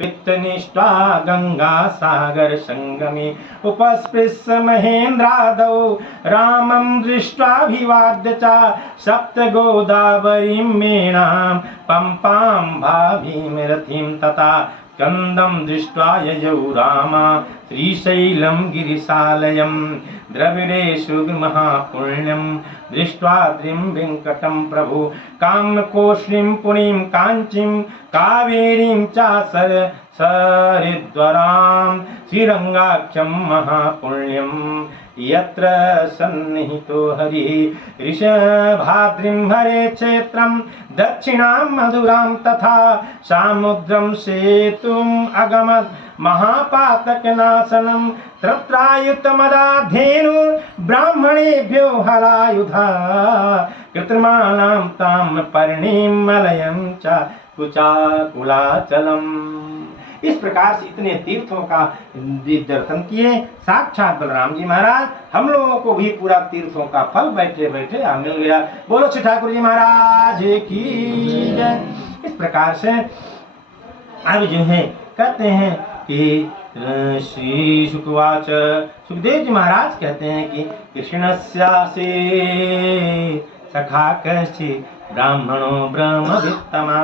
पित्तनिष्ठा गंगा सागर संगमे उपस्पृश्य महेन्द्रादौ रामं दृष्ट्वाभिवाद्य च सप्त गोदावरीं मेणां पंपां भाभीं रथिं तथा कंदं दृष्ट्वा ययौ रामा श्रीशैलं गिरिशालयं द्रविडेषु महापुण्यं दृष्ट्वा द्रिं वेङ्कटं प्रभु कामकोष्णीं पुणीं काञ्चीं कावेरीं च सरिद्वरां श्रीरङ्गाख्यं महापुण्यं यत्र सन्निहितो हरिः ऋषभाद्रिं हरे क्षेत्रं दक्षिणां मधुरां तथा सामुद्रं सेतुम् अगमत् महापातकनाशनं तत्रायुतमदाधेनु ब्राह्मणेभ्यो हलायुधा कृतमानां तां पर्णीं मलयं च कुचाकुलाचलम्। इस प्रकार से इतने तीर्थों का दर्शन किए साक्षात बलराम जी महाराज। हम लोगों को भी पूरा तीर्थों का फल बैठे बैठे मिल गया। बोलो श्री ठाकुर जी महाराज की जय। इस प्रकार से अब जो है कहते हैं कि श्री शुकवाच सुखदेव जी महाराज कहते हैं कि कृष्णस्यासे सखा कैसी ब्राह्मणो ब्रह्मवित्तमा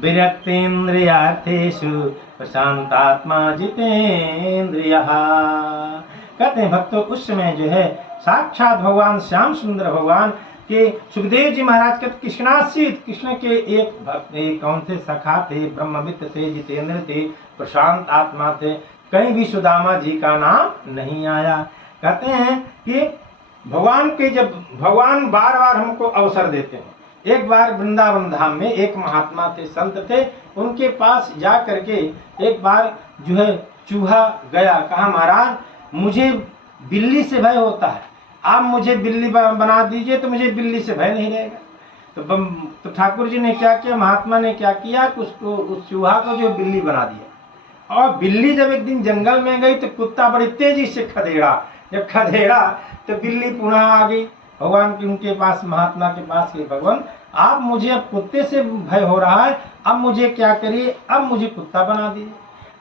विरक्तेन्द्रियार्थेषु प्रशांतात्मा जितेन्द्रियः। कहते हैं भक्तों उस समय जो है साक्षात भगवान श्याम सुंदर भगवान के सुखदेव जी महाराज के कृष्णाश्रित कृष्ण के एक भक्त कौन थे सखा थे ब्रह्मवित्त थे जितेंद्र थे प्रशांत आत्मा थे। कहीं भी सुदामा जी का नाम नहीं आया। कहते हैं कि भगवान के जब भगवान बार बार हमको अवसर देते हैं। एक बार वृंदावन धाम में एक महात्मा थे संत थे उनके पास जा करके एक बार जो है चूहा गया कहा महाराज मुझे बिल्ली से भय होता है आप मुझे बिल्ली बना दीजिए तो मुझे बिल्ली से भय नहीं रहेगा। तो ठाकुर जी ने क्या किया महात्मा ने क्या किया उसको उस चूहा को जो बिल्ली बना दिया। और बिल्ली जब एक दिन जंगल में गई तो कुत्ता बड़ी तेजी से खदेड़ा। जब खदेड़ा तो बिल्ली पुनः आ गई भगवान के उनके पास महात्मा के पास कि भगवान आप मुझे अब कुत्ते से भय हो रहा है अब मुझे क्या करिए अब मुझे कुत्ता बना दीजिए।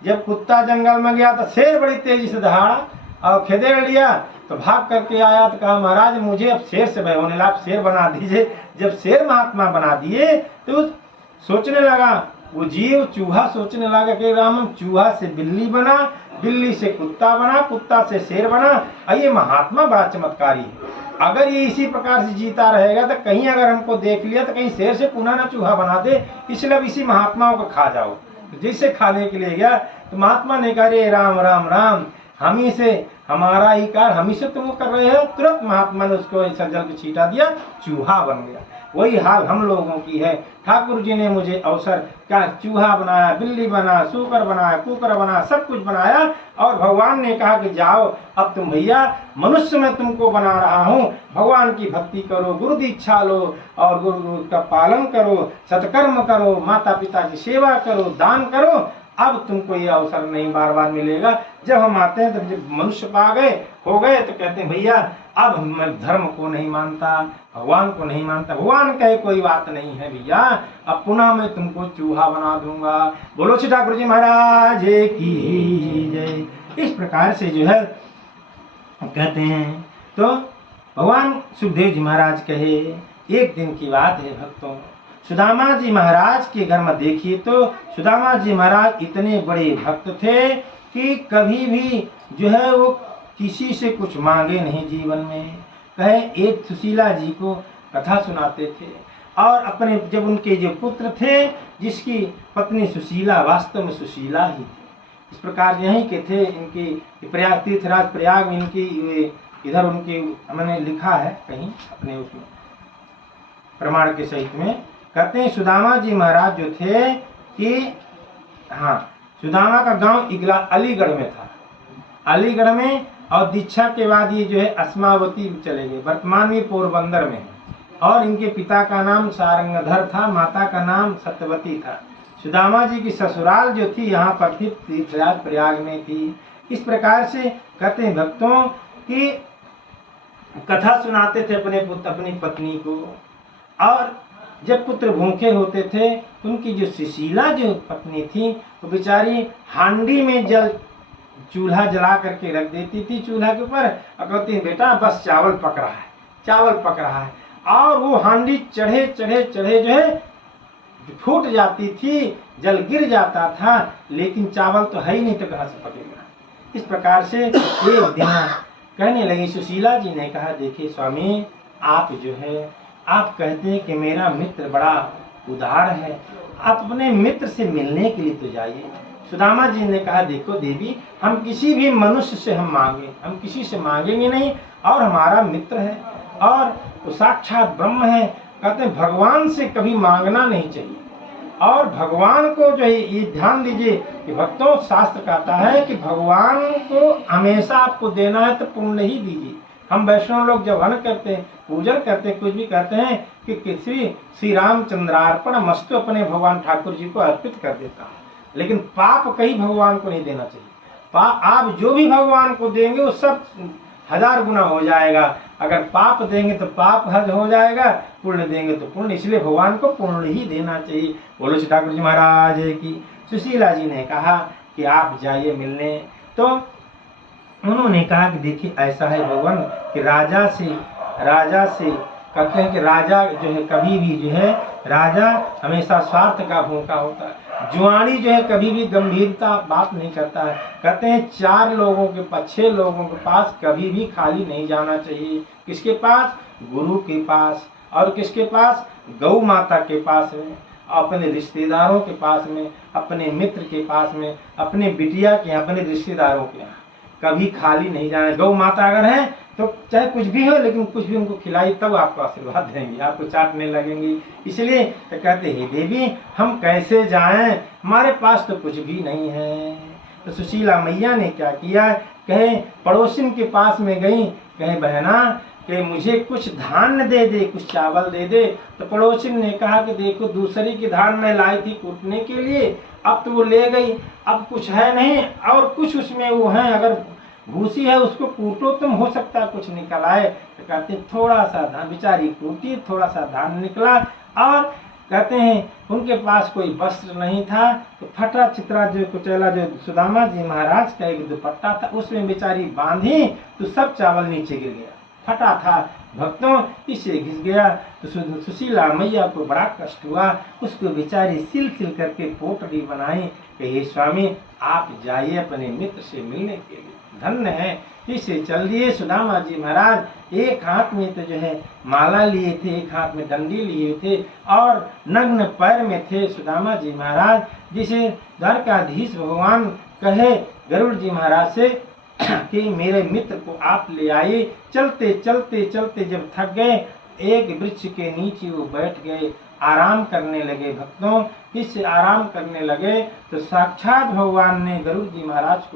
जब कुत्ता जंगल में गया तो शेर बड़ी तेजी से दहाड़ा और खदेड़ लिया तो भाग करके आया तो कहा महाराज मुझे अब शेर से भय होने लगा आप शेर बना दीजिए। जब शेर महात्मा बना दिए तो सोचने लगा वो जीव चूहा सोचने लगा कि राम चूहा से बिल्ली बना बिल्ली से कुत्ता बना कुत्ता से शेर बना और ये महात्मा बड़ा चमत्कारी है। अगर ये इसी प्रकार से जीता रहेगा तो कहीं अगर हमको देख लिया तो कहीं शेर से पुनः ना चूहा बना दे इसलिए अब इसी महात्माओं को खा जाओ। जिससे खाने के लिए गया तो महात्मा ने कहा रे राम राम राम हम ही से हमारा ही कार हम ही से तुम कर रहे हो। तुरंत महात्मा ने उसको ऐसा जल के छीटा दिया चूहा बन गया। वही हाल हम लोगों की है। ठाकुर जी ने मुझे अवसर क्या चूहा बनाया बिल्ली बना सूकर बनाया कुकर बना सब कुछ बनाया और भगवान ने कहा कि जाओ अब तुम भैया मनुष्य में तुमको बना रहा हूँ भगवान की भक्ति करो गुरु दीक्षा लो और गुरु का पालन करो सत्कर्म करो माता पिता की सेवा करो दान करो। अब तुमको ये अवसर नहीं बार बार मिलेगा। जब हम आते हैं तो जब मनुष्य पा गए हो गए तो कहते हैं भैया अब मैं धर्म को नहीं मानता भगवान को नहीं मानता। भगवान कहे कोई बात नहीं है भैया अब पुनः मैं तुमको चूहा बना दूंगा। बोलो श्री ठाकुर जी महाराज की जय। इस प्रकार से जो है कहते हैं तो भगवान सुखदेव जी महाराज कहे एक दिन की बात है भक्तों सुदामा जी महाराज के घर में देखिए तो सुदामा जी महाराज इतने बड़े भक्त थे कि कभी भी जो है वो किसी से कुछ मांगे नहीं जीवन में। कहे एक सुशीला जी को कथा सुनाते थे और अपने जब उनके जो पुत्र थे जिसकी पत्नी सुशीला वास्तव में सुशीला ही थी। इस प्रकार यहीं के थे इनकी प्रयाग तीर्थराज प्रयाग में इनकी इधर उनके मैंने लिखा है कहीं अपने उसमें प्रमाण के सहित में कहते हैं सुदामा जी महाराज जो थे कि हाँ सुदामा का गांव इगला अलीगढ़ में था। अलीगढ़ में और दीक्षा के बाद ये जो है अस्मावती चले गए वर्तमान में पोरबंदर में और इनके पिता का नाम सारंगधर था माता का नाम सत्यवती था। सुदामा जी की ससुराल जो थी यहाँ पर थी तीर्थराज प्रयाग में थी। इस प्रकार से कहते हैं भक्तों कि कथा सुनाते थे अपनी पत्नी को और जब पुत्र भूखे होते थे तो उनकी जो सुशीला जो पत्नी थी वो बेचारी हांडी में जल चूल्हा जला करके रख देती थी चूल्हा के ऊपर और कहती बेटा बस चावल पक रहा है, चावल पक रहा है। और वो हांडी चढ़े चढ़े चढ़े जो है फूट जाती थी, जल गिर जाता था, लेकिन चावल तो है ही नहीं तो कहाँ से पकेगा। इस प्रकार से एक दिन कहने लगी, सुशीला जी ने कहा देखिए स्वामी आप जो है आप कहते हैं कि मेरा मित्र बड़ा उदार है, आप अपने मित्र से मिलने के लिए तो जाइए। सुदामा जी ने कहा देखो देवी हम किसी भी मनुष्य से हम किसी से मांगेंगे नहीं, और हमारा मित्र है और वो साक्षात ब्रह्म है। कहते हैं भगवान से कभी मांगना नहीं चाहिए, और भगवान को जो है ये ध्यान दीजिए कि भक्तों शास्त्र कहता है कि भगवान को हमेशा आपको देना है तो पुण्य ही दीजिए। हम वैष्णव लोग जब हवन करते हैं, पूजन करते हैं, कुछ भी करते हैं कि श्री रामचंद्रार्पण मस्तु अपने भगवान ठाकुर जी को अर्पित कर देता है, लेकिन पाप कहीं भगवान को नहीं देना चाहिए। आप जो भी भगवान को देंगे वो सब 1000 गुना हो जाएगा। अगर पाप देंगे तो पाप हद हो जाएगा, पुण्य देंगे तो पुण्य, इसलिए भगवान को पुण्य ही देना चाहिए। बोलो श्री ठाकुर जी महाराज की। सुशीला जी ने कहा कि आप जाइए मिलने। तो उन्होंने कहा कि देखिए ऐसा है भगवान कि राजा से कहते हैं कि राजा जो है कभी भी जो है राजा हमेशा स्वार्थ का भूखा होता है, जुआनी जो है कभी भी गंभीरता बात नहीं करता है। कहते हैं 6 लोगों के पास कभी भी खाली नहीं जाना चाहिए। किसके पास? गुरु के पास, और किसके पास? गौ माता के पास में, अपने रिश्तेदारों के पास में, अपने मित्र के पास में, अपने बिटिया के, अपने रिश्तेदारों के यहाँ कभी खाली नहीं जाना। गौ माता अगर है तो चाहे कुछ भी हो, लेकिन कुछ भी उनको खिलाई तब आपको आशीर्वाद देंगी, आपको चाटने लगेंगी। इसलिए तो कहते हैं देवी हम कैसे जाएं, हमारे पास तो कुछ भी नहीं है। तो सुशीला मैया ने क्या किया, कहे पड़ोसिन के पास में गई, कहे बहना कि मुझे कुछ धान दे दे, कुछ चावल दे दे। तो पड़ोसिन ने कहा कि देखो दूसरी की धान मैं लाई थी कूटने के लिए, अब तो वो ले गई, अब कुछ है नहीं, और कुछ उसमें वो है, अगर भूसी है उसको कूटो तुम, हो सकता है कुछ निकल आए। तो कहते थोड़ा सा धान, बेचारी कूटी, थोड़ा सा धान निकला। और कहते हैं उनके पास कोई वस्त्र नहीं था, तो फटा चित्रा जो कुचैला जो सुदामा जी महाराज का एक दुपट्टा था उसमें बेचारी बांधी, तो सब चावल नीचे गिर गया, फटा था भक्तों, इसे घिस गया। तो सुशीला मैया को बड़ा कष्ट हुआ, उसको बेचारी सिल करके पोटली बनाई कि हे स्वामी आप जाइए अपने मित्र से मिलने के लिए, धन्य है। इसे चल दिए सुदामा जी महाराज। एक हाथ में तो जो है माला लिए थे, एक हाथ में डंडी लिए थे, और नग्न पैर में थे सुदामा जी महाराज। जिसे द्वारकाधीश भगवान कहे गरुड़ जी महाराज से कि मेरे मित्र को आप ले आए। चलते चलते चलते जब थक गए, एक वृक्ष के नीचे वो बैठ गए, आराम करने लगे। भक्तों इससे आराम करने लगे तो साक्षात भगवान ने गरुड़ जी महाराज को